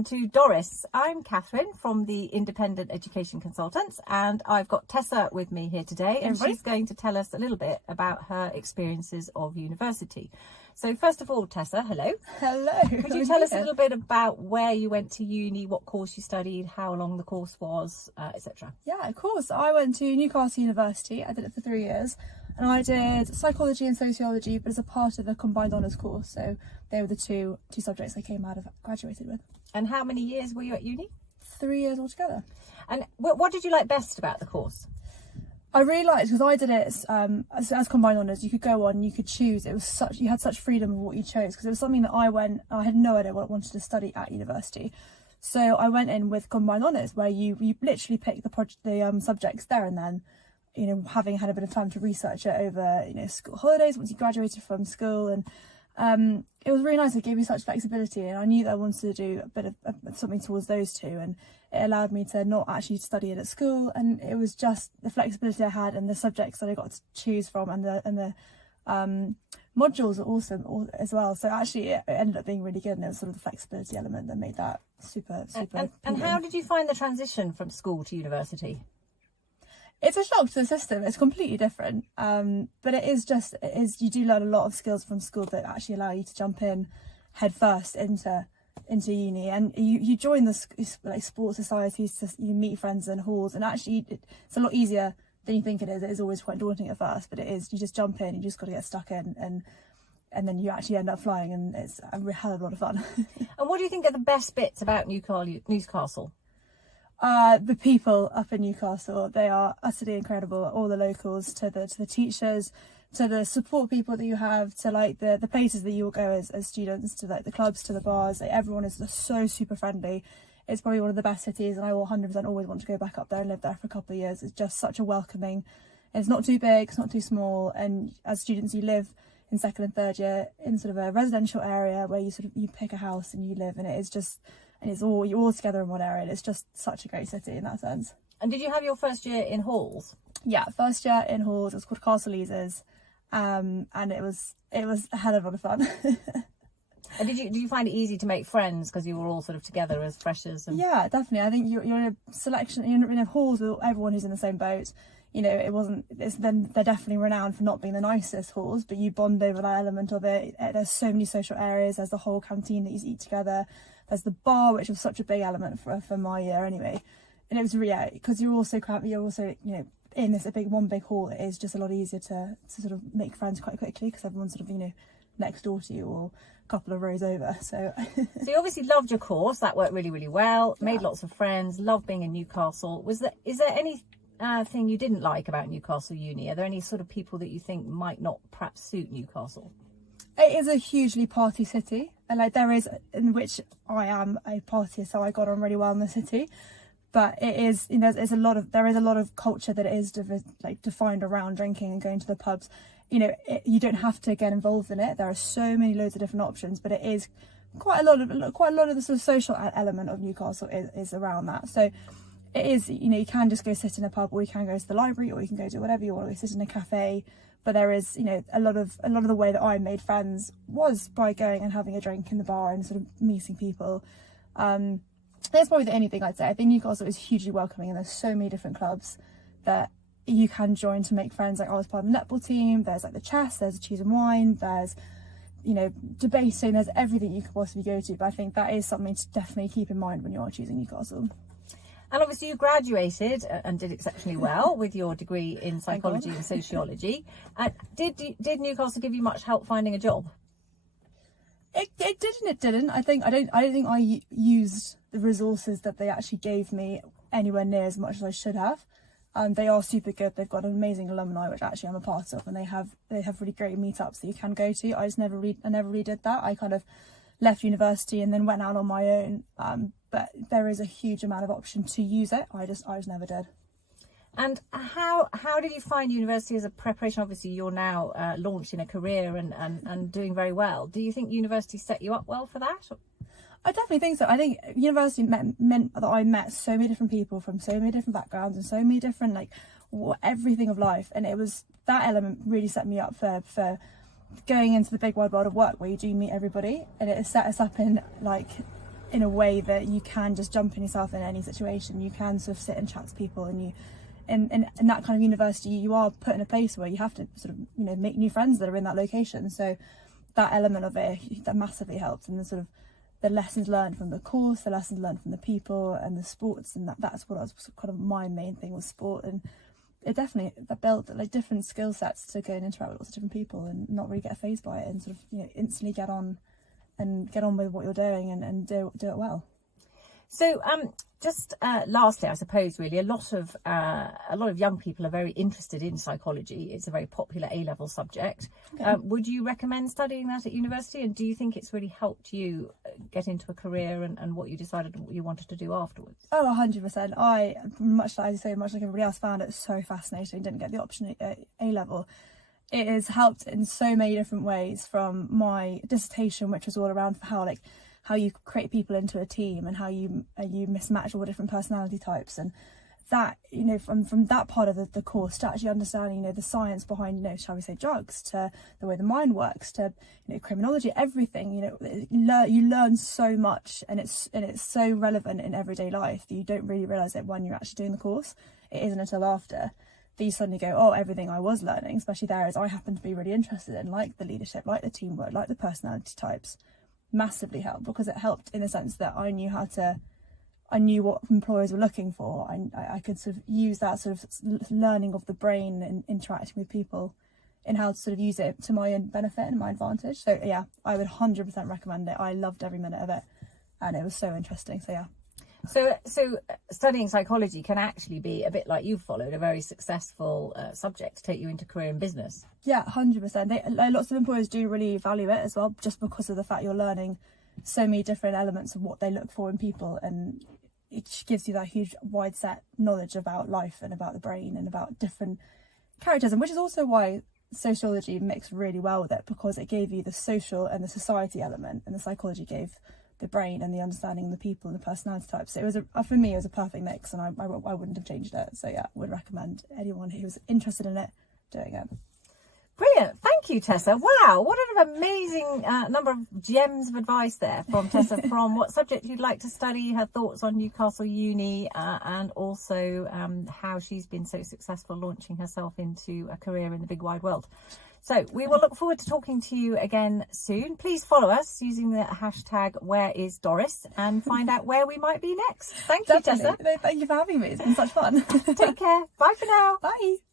welcome to Doris. I'm Catherine from the Independent Education Consultants, and I've got Tessa with me here today, and she's going to tell us a little bit about her experiences of university. So first of all, Tessa, hello. Hello. Could you tell us a little bit about where you went to uni, what course you studied, how long the course was, etc.? Yeah, of course. I went to Newcastle University. I did it for 3 years, and I did psychology and sociology, but as a part of a combined honours course. So they were the two subjects I came out of graduated with. And how many years were you at uni? 3 years altogether. And what did you like best about the course? I really liked, because I did it as combined honours. You could go on, you could choose. It was you had such freedom of what you chose, because it was something that I had no idea what I wanted to study at university. So I went in with combined honours, where you literally pick the subjects there and then, you know, having had a bit of time to research it over, you know, school holidays once you graduated from school. And it was really nice. It gave me such flexibility, and I knew that I wanted to do a bit of something towards those two, and it allowed me to not actually study it at school. And it was just the flexibility I had and the subjects that I got to choose from, and the modules are awesome as well. So actually it ended up being really good, and it was sort of the flexibility element that made that super and how did you find the transition from school to university? It's a shock to the system. It's completely different, but it is you do learn a lot of skills from school that actually allow you to jump in head first into uni, and you join the like sports societies, you meet friends in halls, and actually it's a lot easier than you think it is. It is always quite daunting at first, but it is. You just jump in, you just got to get stuck in, and then you actually end up flying, and it's a hell of a lot of fun. And what do you think are the best bits about Newcastle? The people up in Newcastle, they are utterly incredible. All the locals, to the teachers, to the support people that you have, to like the places that you will go as students, to like the clubs, to the bars. Like, everyone is just so super friendly. It's probably one of the best cities, and I will 100% always want to go back up there and live there for a couple of years. It's just such a welcoming. It's not too big, it's not too small, and as students you live in second and third year in sort of a residential area where you pick a house and you live, and it is just. And you're all together in one area, and it's just such a great city in that sense. And did you have your first year in halls? Yeah, first year in halls. It was called Castle Leazes, and it was a hell of a lot of fun. And did you find it easy to make friends because you were all sort of together as freshers? Yeah, definitely. I think you're in a selection. You're in a halls with everyone who's in the same boat. You know, they're definitely renowned for not being the nicest halls, but you bond over that element of it. There's so many social areas. There's the whole canteen that you eat together. There's the bar, which was such a big element for my year anyway. And it was really, because you're also cramped, you're also, you know, in one big hall. It is just a lot easier to sort of make friends quite quickly, because everyone's sort of, you know, next door to you or a couple of rows over. So you obviously loved your course. That worked really, really well. Made lots of friends. Loved being in Newcastle. Is there any thing you didn't like about Newcastle Uni? Are there any sort of people that you think might not perhaps suit Newcastle? It is a hugely party city, and like there is, in which I am a partier, so I got on really well in the city. But it is, you know, there is a lot of culture that is defined around drinking and going to the pubs. You know, you don't have to get involved in it. There are so many loads of different options, but it is quite a lot of the sort of social element of Newcastle is around that. So it is, you know, you can just go sit in a pub, or you can go to the library, or you can go do whatever you want, or sit in a cafe. But there is, you know, a lot of the way that I made friends was by going and having a drink in the bar and sort of meeting people. That's probably the only thing I'd say. I think Newcastle is hugely welcoming, and there's so many different clubs that you can join to make friends. Like, I was part of the netball team. There's like the chess, there's the cheese and wine, there's, you know, debating, there's everything you could possibly go to. But I think that is something to definitely keep in mind when you are choosing Newcastle. And obviously you graduated and did exceptionally well with your degree in psychology and sociology. Did Newcastle give you much help finding a job? It did and it didn't. I don't think I used the resources that they actually gave me anywhere near as much as I should have. They are super good. They've got an amazing alumni, which actually I'm a part of, and they have really great meetups that you can go to. I never really did that. I kind of left university and then went out on my own. But there is a huge amount of option to use it. I just never did. And how did you find university as a preparation? Obviously, you're now launching a career and doing very well. Do you think university set you up well for that? I definitely think so. I think university meant that I met so many different people from so many different backgrounds and so many different, like, everything of life. And it was, that element really set me up for going into the big wide world of work, where you do meet everybody. And it set us up in, like, in a way that you can just jump in yourself in any situation. You can sort of sit and chat to people, and you in that kind of university, you are put in a place where you have to sort of, you know, make new friends that are in that location. So that element of it, that massively helps. And the sort of the lessons learned from the course, the lessons learned from the people and the sports, and that's what I was kind of my main thing was sport. And it definitely built like different skill sets to go and interact with lots of different people and not really get fazed by it, and sort of, you know, instantly get on with what you're doing and do it well. So just lastly, I suppose really a lot of young people are very interested in psychology. It's a very popular A-level subject. Okay. Would you recommend studying that at university, and do you think it's really helped you get into a career and what you decided what you wanted to do afterwards? Oh, 100%. I, much like everybody else, found it so fascinating. Didn't get the option at A-level. It has helped in so many different ways, from my dissertation, which was all around how you create people into a team and how you mismatch all different personality types, and that, you know, from that part of the course to actually understanding, you know, the science behind, you know, shall we say, drugs, to the way the mind works, to, you know, criminology, everything. You know, you learn so much, and it's so relevant in everyday life that you don't really realise it when you're actually doing the course. It isn't until after that you suddenly go, oh, everything I was learning, especially there, is I happen to be really interested in, like the leadership, like the teamwork, like the personality types, massively helped, because it helped in the sense that I knew what employers were looking for. I could sort of use that sort of learning of the brain and interacting with people in how to sort of use it to my own benefit and my advantage. So yeah, I would 100% recommend it. I loved every minute of it, and it was so interesting. So yeah. So studying psychology can actually be a bit like you've followed, a very successful subject to take you into career in business. Yeah, 100%. Lots of employers do really value it as well, just because of the fact you're learning so many different elements of what they look for in people, and it gives you that huge wide set knowledge about life and about the brain and about different characters, and which is also why sociology mixed really well with it, because it gave you the social and the society element, and the psychology gave the brain and the understanding of the people and the personality types. So it was for me, it was a perfect mix, and I wouldn't have changed it. So yeah, would recommend anyone who's interested in it doing it. Brilliant. Thank you, Tessa. Wow, what an amazing number of gems of advice there from Tessa, from what subject you'd like to study, her thoughts on Newcastle Uni, and also how she's been so successful launching herself into a career in the big wide world. So we will look forward to talking to you again soon. Please follow us using the hashtag #WhereIsDoris and find out where we might be next. Thank you, Tessa. No, thank you for having me. It's been such fun. Take care. Bye for now. Bye.